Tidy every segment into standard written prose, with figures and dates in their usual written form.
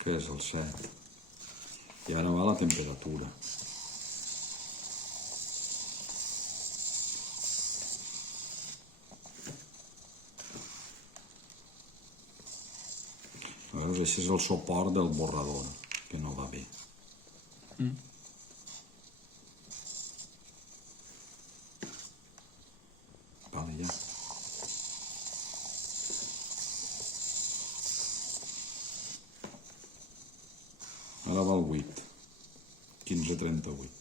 que és el 7. I ara va la temperatura. Veus, així és el suport del borrador, que no va bé. Vale, ja. Ara va el 8. 15:38.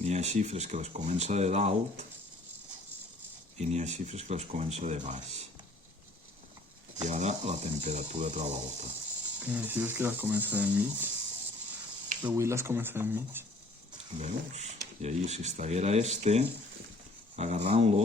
N'hi ha xifres que les comença de dalt i n'hi ha xifres que les comença de baix. I ara la temperatura altra volta. N'hi ha xifres que les comença de mig. De 8 les comença de mig. Veus? I ahí, si estiguera agarrant-lo,